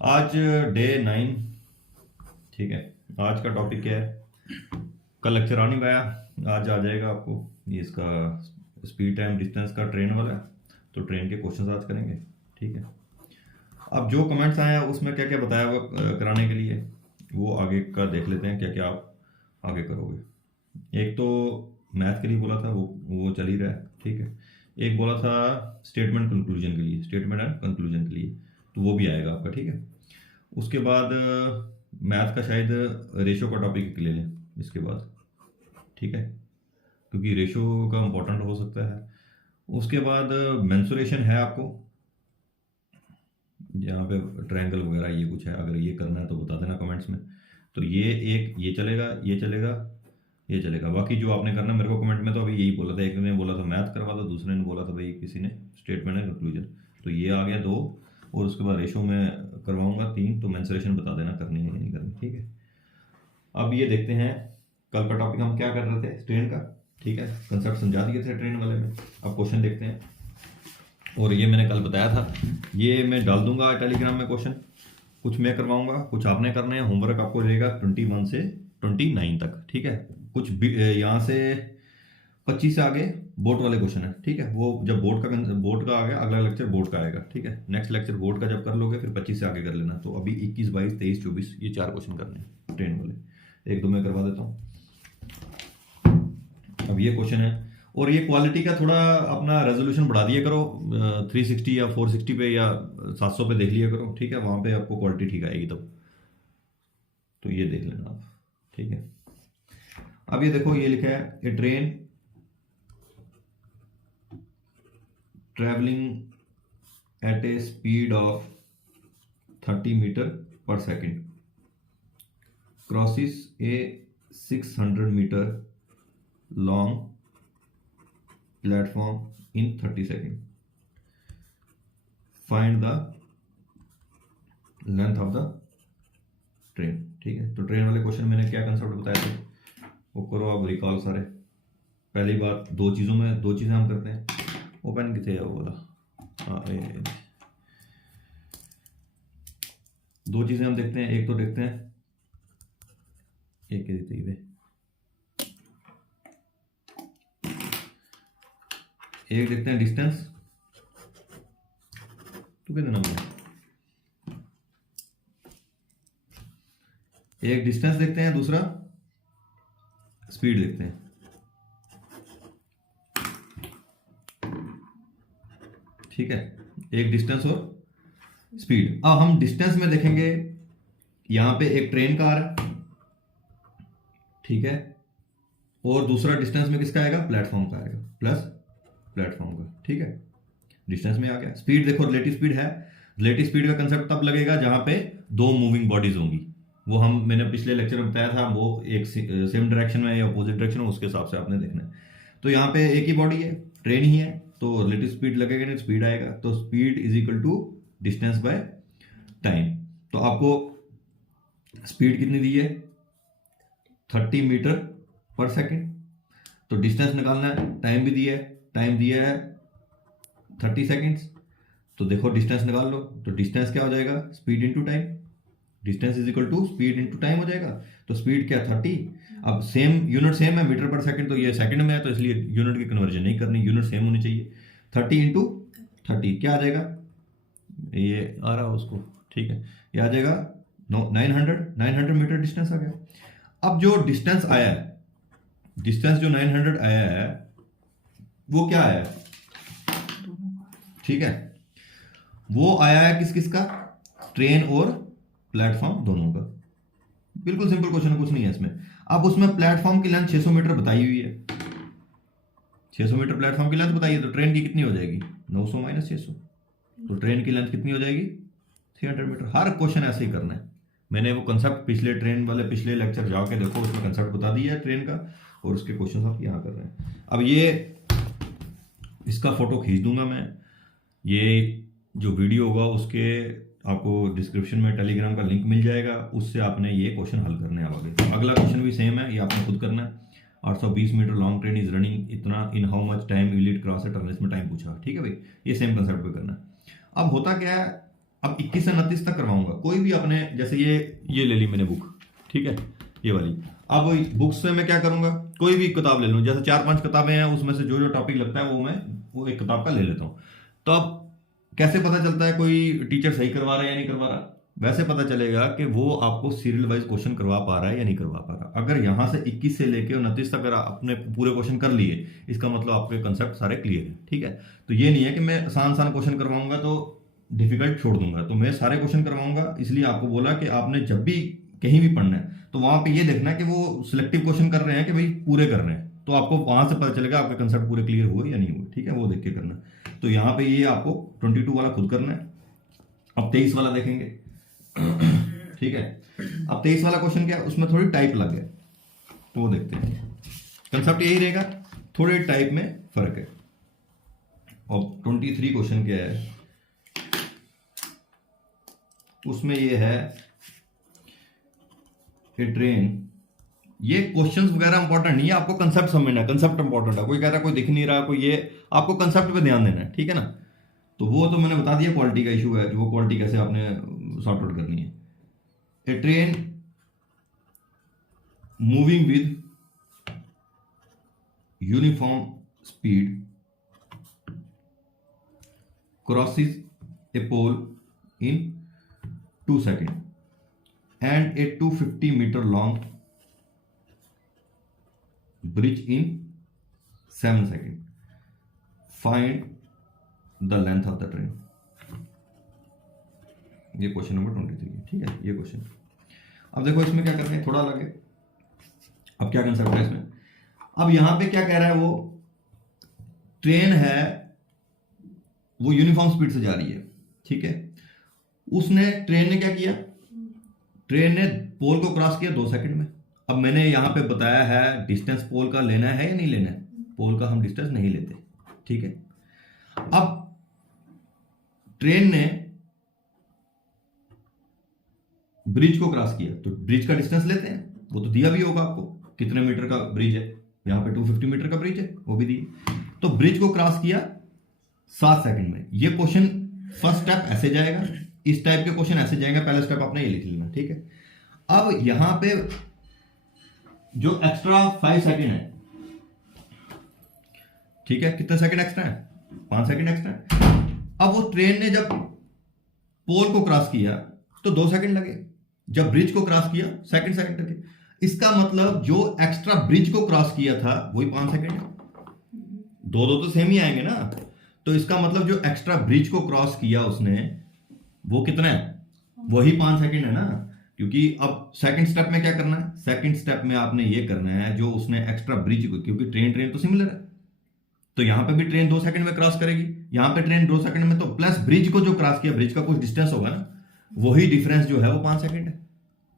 आज डे 9। ठीक है। आज का टॉपिक क्या है? कल लेक्चर आ नहीं पाया, आज आ जाएगा आपको। ये इसका स्पीड टाइम डिस्टेंस का ट्रेन वाला है, तो ट्रेन के क्वेश्चंस आज करेंगे। ठीक है। अब जो कमेंट्स आए हैं उसमें क्या क्या बताया हुआ कराने के लिए, वो आगे का देख लेते हैं क्या क्या आप आगे करोगे। एक तो मैथ के लिए बोला था, वो चल ही रहा है। ठीक है। एक बोला था स्टेटमेंट कंक्लूजन के लिए, स्टेटमेंट एंड कंक्लूजन के लिए, तो वो भी आएगा आपका। ठीक है। उसके बाद मैथ का शायद रेशो का टॉपिक ले लें इसके बाद। ठीक है, क्योंकि रेशो का इम्पोर्टेंट हो सकता है। उसके बाद मेंसुरेशन है आपको, जहाँ पे ट्रायंगल वगैरह ये कुछ है, अगर ये करना है तो बता देना कमेंट्स में। तो ये चलेगा, ये चलेगा, ये चलेगा। बाकी जो आपने करना मेरे को कमेंट में, तो अभी यही बोला था, एक ने बोला था मैथ करवा दो, दूसरे ने बोला था भाई किसी ने स्टेटमेंट एंड कंक्लूजन। तो ये आ गया 2, और उसके बाद रेशो में करवाऊंगा 3। तो मेंसुरेशन बता देना करनी है या नहीं करनी। ठीक है। अब ये देखते हैं कल का टॉपिक हम क्या कर रहे थे, ट्रेन का। ठीक है, कंसेप्ट समझा दिए थे ट्रेन वाले में। अब क्वेश्चन देखते हैं। और ये मैंने कल बताया था, ये मैं डाल दूंगा टेलीग्राम में क्वेश्चन। कुछ मैं करवाऊंगा, कुछ आपने करने हैं। होमवर्क आपको रहेगा 21 से 29 तक। ठीक है। कुछ यहाँ से 25 से आगे बोर्ड वाले क्वेश्चन है। ठीक है। वो जब बोर्ड का आ गया, अगला लेक्चर बोर्ड का आएगा। ठीक है। नेक्स्ट लेक्चर बोर्ड का जब कर लोगे, फिर 25 से आगे कर लेना। तो अभी 21, 22, 23, 24 ये 4 क्वेश्चन करने हैं ट्रेन वाले। एक दो मैं करवा देता हूँ। अब ये क्वेश्चन है, और ये क्वालिटी का थोड़ा अपना रेजोल्यूशन बढ़ा दिया करो, 360 या 460 पे या 700 पे देख लिया करो। ठीक है, वहाँ पे आपको क्वालिटी ठीक आएगी तब। तो ये देख लेना आप। ठीक है। अब ये देखो, ये लिखा है a train travelling at a speed of 30 metre per second crosses a 600 metre long platform in 30 second. Find the length of the train. ठीक है। तो ट्रेन वाले क्वेश्चन मैंने क्या कंसेप्ट बताया थे, वो करो आप रिकॉल सारे। पहली बात, दो चीज़ें हम करते हैं। ओपन कितने है वो वाला, हाँ दो चीज़ें हम देखते हैं। एक तो देखते हैं, एक देते ही एक देखते हैं डिस्टेंस। तो क्या देना मुझे, एक डिस्टेंस देखते हैं, दूसरा स्पीड देखते हैं। ठीक है, एक डिस्टेंस और स्पीड। अब हम डिस्टेंस में देखेंगे, यहां पे एक ट्रेन का आ रहा है। ठीक है। और दूसरा डिस्टेंस में किसका आएगा, प्लेटफॉर्म का आएगा, प्लस प्लेटफॉर्म का। ठीक है, डिस्टेंस में आ गया। स्पीड देखो, रिलेटिव स्पीड है। रिलेटिव स्पीड का कंसेप्ट तब लगेगा जहां पे दो मूविंग बॉडीज होंगी। वो मैंने पिछले लेक्चर में बताया था, वो एक सेम डायरेक्शन में या अपोजिट डायरेक्शन में, उसके हिसाब से आपने देखना है। तो यहाँ पे एक ही बॉडी है, ट्रेन ही है, तो रिलेटिव स्पीड लगेगा नहीं, स्पीड आएगा। तो speed is equal to distance by time. तो आपको स्पीड कितनी दी है, 30 मीटर पर सेकेंड। तो डिस्टेंस निकालना है, टाइम भी दिया है, टाइम दिया है 30 सेकेंड्स। तो देखो डिस्टेंस निकाल लो, तो डिस्टेंस क्या हो जाएगा, speed into time. Distance is equal to speed into time हो जाएगा। तो स्पीड क्या, 30। अब सेम यूनिट सेम है, मीटर पर सेकंड, तो ये सेकंड में है, तो इसलिए यूनिट की कन्वर्जन नहीं करनी, यूनिट सेम होनी चाहिए। 30 इंटू 30 क्या आ जाएगा, ये आ रहा है उसको। ठीक है, ये आ जाएगा 900 मीटर डिस्टेंस आ गया। अब जो डिस्टेंस आया है, डिस्टेंस जो 900 आया है, वो क्या आया है, ठीक है, वो आया है किस किस का, ट्रेन और प्लेटफॉर्म दोनों का। बिल्कुल सिंपल क्वेश्चन है, कुछ नहीं है इसमें। अब उसमें प्लेटफॉर्म की लेंथ 600 मीटर बताई हुई है, 600 मीटर प्लेटफॉर्म की लेंथ बताई है। तो ट्रेन की कितनी हो जाएगी, 900 माइनस 600। तो ट्रेन की लेंथ कितनी हो जाएगी, 300 मीटर। हर क्वेश्चन ऐसे ही करना है। मैंने वो कंसेप्ट पिछले ट्रेन वाले पिछले लेक्चर जाके देखो, उसमें कंसेप्ट बता दिया है ट्रेन का, और उसके क्वेश्चन आप यहाँ कर रहे हैं। अब ये इसका फोटो खींच दूंगा मैं। ये जो वीडियो होगा उसके आपको डिस्क्रिप्शन में टेलीग्राम का लिंक मिल जाएगा, उससे आपने ये क्वेश्चन हल करने आगे। अगला क्वेश्चन भी सेम है, ये आपने खुद करना है। 820 metre long train is running इतना, in how much time will it cross a tunnel, इसमें टाइम पूछा। ठीक है भाई, ये सेम कंसेप्ट पे करना है। अब होता क्या है, अब 21 से 29 तक करवाऊंगा। कोई भी अपने, जैसे ये ले ली मैंने बुक, ठीक है, ये वाली। अब बुक्स से मैं क्या करूंगा, कोई भी किताब ले लूँ, जैसे 4-5 किताबें हैं, उसमें से जो जो टॉपिक लगता है वो एक किताब का ले लेता हूँ। तो अब कैसे पता चलता है कोई टीचर सही करवा रहा है या नहीं करवा रहा? वैसे पता चलेगा कि वो आपको सीरियल वाइज क्वेश्चन करवा पा रहा है या नहीं करवा पा रहा। अगर यहाँ से 21 से लेके 29 तक अगर आपने पूरे क्वेश्चन कर लिए, इसका मतलब आपके कंसेप्ट सारे क्लियर है, ठीक है। तो ये नहीं है कि मैं आसान क्वेश्चन करवाऊंगा तो डिफिकल्ट छोड़ दूंगा, तो मैं सारे क्वेश्चन करवाऊंगा। इसलिए आपको बोला कि आपने जब भी कहीं भी पढ़ना है तो वहां पे ये देखना है कि वो सिलेक्टिव क्वेश्चन कर रहे हैं कि भाई पूरे कर रहे हैं, तो आपको वहां से पता चलेगा आपके कंसेप्ट पूरे क्लियर हुए या नहीं हुए, ठीक है, वो देख के करना। तो यहाँ पे ये आपको 22 वाला खुद करना है। अब 23 वाला देखेंगे, ठीक है। अब 23 वाला क्वेश्चन क्या है, उसमें थोड़ी टाइप लग गया, तो वो देखते हैं। कंसेप्ट यही रहेगा, थोड़े टाइप में फर्क है। और 23 क्वेश्चन क्या है, उसमें ये है कि ट्रेन, ये क्वेश्चंस वगैरह इंपॉर्टेंट नहीं है, आपको कंसेप्ट समझना है, कंसेप्ट इंपॉर्टेंट है। कोई कह रहा है कोई दिख नहीं रहा, कोई ये, आपको कंसेप्ट पे ध्यान देना है, ठीक है ना। तो वो तो मैंने बता दिया, क्वालिटी का इशू है, कि वो क्वालिटी कैसे आपने सॉर्ट आउट करनी है। A train moving with uniform speed crosses a pole in 2 seconds and a 250 meter long bridge in 7 seconds. Find the length of the train. ये क्वेश्चन नंबर 23 है, ठीक है, ये क्वेश्चन। अब देखो इसमें क्या करना है, थोड़ा अलग है। अब क्या कंसेप्ट है इसमें, अब यहां पे क्या कह रहा है, वो ट्रेन है, वो यूनिफॉर्म स्पीड से जा रही है, ठीक है। ट्रेन ने क्या किया, ट्रेन ने पोल को क्रॉस किया 2 सेकंड में। अब मैंने यहां पे बताया है डिस्टेंस पोल का लेना है या नहीं लेना है, पोल का हम डिस्टेंस नहीं लेते, ठीक है। अब ट्रेन ने ब्रिज को क्रॉस किया, तो ब्रिज का डिस्टेंस लेते हैं, वो तो दिया भी होगा आपको, कितने मीटर का ब्रिज है, यहां पे 250 मीटर का ब्रिज है, वो भी दिए। तो ब्रिज को क्रॉस किया 7 सेकंड में। ये क्वेश्चन फर्स्ट स्टेप ऐसे जाएगा, इस टाइप के क्वेश्चन ऐसे जाएंगे, पहला स्टेप आपने ये लिख लेना, ठीक है। अब यहां पे जो एक्स्ट्रा 5 सेकंड है, ठीक है, कितने सेकंड एक्स्ट्रा है, 5 सेकंड एक्स्ट्रा है। अब वो ट्रेन ने जब पोल को क्रॉस किया तो 2 सेकंड लगे, जब ब्रिज को क्रॉस किया सेकंड लगे। इसका मतलब जो एक्स्ट्रा ब्रिज को क्रॉस किया था वही 5 सेकंड है, दो तो सेम ही आएंगे ना। तो इसका मतलब जो एक्स्ट्रा ब्रिज को क्रॉस किया उसने, वो कितना है, वही 5 सेकंड है ना। क्योंकि अब सेकंड स्टेप में क्या करना है, सेकंड स्टेप में आपने ये करना है जो उसने एक्स्ट्रा ब्रिज को, क्योंकि ट्रेन तो सिमिलर है, तो यहां पे भी ट्रेन 2 सेकंड में क्रॉस करेगी, यहां पे ट्रेन 2 सेकंड में, तो प्लस ब्रिज को जो क्रॉस किया, ब्रिज का कुछ डिस्टेंस होगा ना, वही डिफरेंस जो है वो 5 सेकंड है।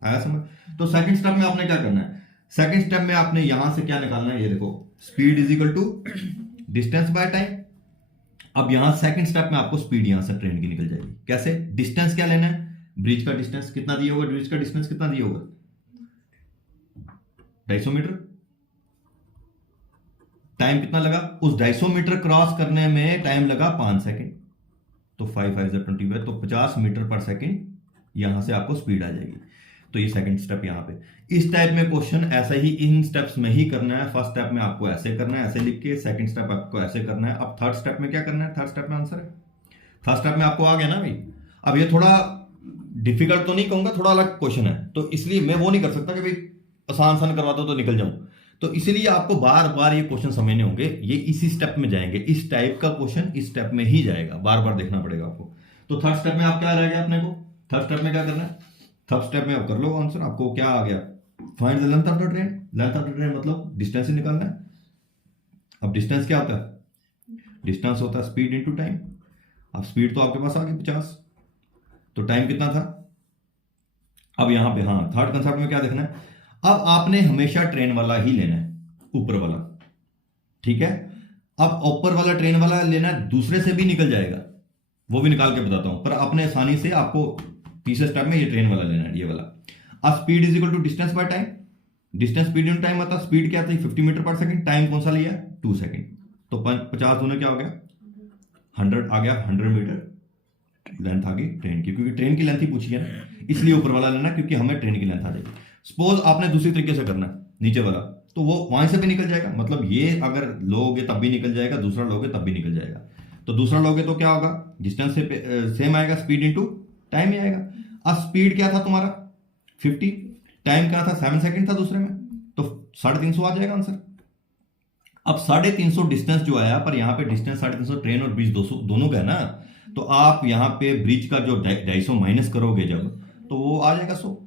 आया समझ। तो सेकंड स्टेप में आपने क्या करना है, सेकंड स्टेप में आपने यहां से क्या निकालना है, ये देखो, speed is equal to distance by time. अब यहां सेकंड स्टेप में आपको स्पीड यहां से ट्रेन की निकल जाएगी। कैसे, डिस्टेंस क्या लेना है, ब्रिज का डिस्टेंस कितना दिया होगा, ब्रिज का डिस्टेंस कितना दिया होगा, 250 मीटर। टाइम कितना लगा, उस 250 मीटर क्रॉस करने में टाइम लगा 5 सेकंड, तो 5 5 25, तो 50 मीटर पर सेकंड यहां से आपको स्पीड आ जाएगी। तो ये सेकंड स्टेप यहां पे। इस टाइप में क्वेश्चन ऐसा ही इन स्टेप्स में ही करना है। फर्स्ट स्टेप में आपको ऐसे करना है, ऐसे लिख के, सेकंड स्टेप आपको ऐसे करना है। अब थर्ड स्टेप में क्या करना है, थर्ड स्टेप में आंसर है, थर्ड स्टेप में आपको आ गया ना भाई। अब ये थोड़ा डिफिकल्ट तो नहीं कहूंगा, थोड़ा अलग क्वेश्चन है, तो इसलिए मैं वो नहीं कर सकता कि भाई आसान करवा दो तो निकल जाऊं। तो इसलिए आपको बार बार ये क्वेश्चन समझने होंगे, ये इसी स्टेप में जाएंगे, इस टाइप का क्वेश्चन इस स्टेप में ही जाएगा, बार बार देखना पड़ेगा आपको। तो थर्ड स्टेप में आप क्या रह गया अपने को, थर्ड स्टेप में क्या करना है, थर्ड स्टेप में आप कर लो आंसर। आपको क्या आ गया, find the length of the train. Length of the train मतलब डिस्टेंस ही निकालना है। अब डिस्टेंस क्या होता है, डिस्टेंस होता है स्पीड इनटू टाइम। अब स्पीड तो आपके पास आ गई 50, तो टाइम कितना था। अब यहां पे हाँ, थर्ड कंसेप्ट में क्या देखना है, अब आपने हमेशा ट्रेन वाला ही लेना है, ऊपर वाला, ठीक है। अब ऊपर वाला ट्रेन वाला लेना है, दूसरे से भी निकल जाएगा, वो भी निकाल के बताता हूं, पर अपने आसानी से आपको तीसरे स्टेप में ये ट्रेन वाला लेना है, ये वाला। अब speed is equal to distance by time. Distance speed in time आता है, स्पीड क्या थी 50 मीटर पर सेकंड, टाइम कौन सा लिया 2 सेकंड, तो 50 दूने क्या हो गया 100 आ गया, 100 मीटर लेंथ आ गई ट्रेन की, क्योंकि ट्रेन की लेंथ ही पूछी है ना, इसलिए ऊपर वाला लेना, क्योंकि हमें ट्रेन की लेंथ आ जाएगी। सपोज आपने दूसरी तरीके से करना है नीचे वाला, तो वो वहां से भी निकल जाएगा, मतलब ये अगर लोगे तब भी निकल जाएगा, दूसरा लोगे तब भी निकल जाएगा। तो दूसरा लोगे तो क्या होगा, डिस्टेंस से सेम आएगा, स्पीड इनटू टाइम ही आएगा। अब स्पीड क्या था तुम्हारा 50, टाइम क्या था 7 सेकंड था दूसरे में, तो 350 आ जाएगा आंसर। अब 350 डिस्टेंस जो आया, पर यहाँ पे डिस्टेंस 350 ट्रेन और ब्रिज 200 दोनों का है ना, तो आप यहाँ पे ब्रिज का जो 250 माइनस करोगे जब, तो वो आ जाएगा 100।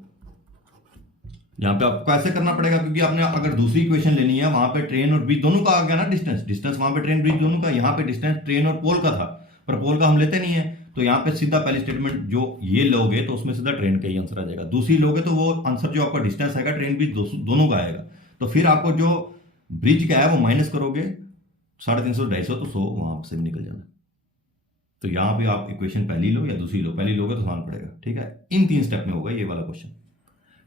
यहाँ पे आपको ऐसे करना पड़ेगा, क्योंकि आपने अगर दूसरी इक्वेशन लेनी है, वहां पे ट्रेन और ब्रिज दोनों का आ गया ना डिस्टेंस, डिस्टेंस वहां पे ट्रेन ब्रिज दोनों का, यहाँ पे डिस्टेंस ट्रेन और पोल का था, पर पोल का हम लेते नहीं है, तो यहाँ पे सीधा पहली स्टेटमेंट जो ये लोगे तो उसमें सीधा ट्रेन का ही आंसर आ जाएगा। दूसरी लोगे तो वो आंसर जो आपका डिस्टेंस आएगा ट्रेन ब्रिज दोनों का आएगा। तो फिर आपको जो ब्रिज का है वो माइनस करोगे 350 250, तो 100 वहां से भी निकल जाना। तो यहाँ पे आप इक्वेशन पहली लो या दूसरी लो, पहली लोगे तो आसान पड़ेगा, ठीक है। इन 3 स्टेप में होगा ये वाला क्वेश्चन।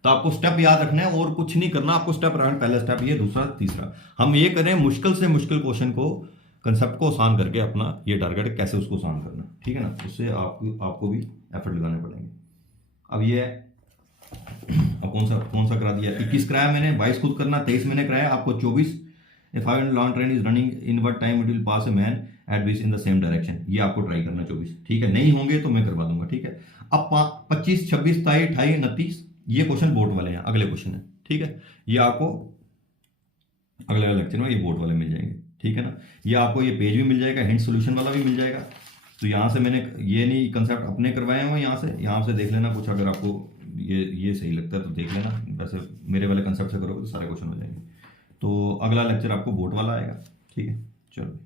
तो आपको स्टेप याद रखना है और कुछ नहीं करना, आपको स्टेप रखना, पहला स्टेप ये, दूसरा तीसरा। हम ये करें मुश्किल से मुश्किल क्वेश्चन को, कंसेप्ट को आसान करके अपना ये टारगेट कैसे उसको आसान करना, ठीक है ना, उससे आपको भी एफर्ट लगाने पड़ेंगे। अब ये अब कौन सा करा दिया, 21 कराया मैंने, 22 खुद करना, 23 मैंने कराया, आपको 24। ए 5 long train is running in what time it will pass a man eight बीस इन द सेम डायरेक्शन, ये आपको ट्राई करना 24, ठीक है। नहीं होंगे तो मैं करवा दूंगा, ठीक है। अब 25 26 27 28 29 ये क्वेश्चन बोर्ड वाले हैं, अगले क्वेश्चन है, ठीक है। ये आपको अगले लेक्चर में ये बोर्ड वाले मिल जाएंगे, ठीक है ना। ये आपको ये पेज भी मिल जाएगा, हिंट सोल्यूशन वाला भी मिल जाएगा। तो यहाँ से मैंने ये नहीं कंसेप्ट अपने करवाए हैं, यहाँ से देख लेना कुछ, अगर आपको ये सही लगता है तो देख लेना, वैसे मेरे वाले कंसेप्ट से करोगे तो सारे क्वेश्चन हो जाएंगे। तो अगला लेक्चर आपको बोर्ड वाला आएगा, ठीक है। चलो।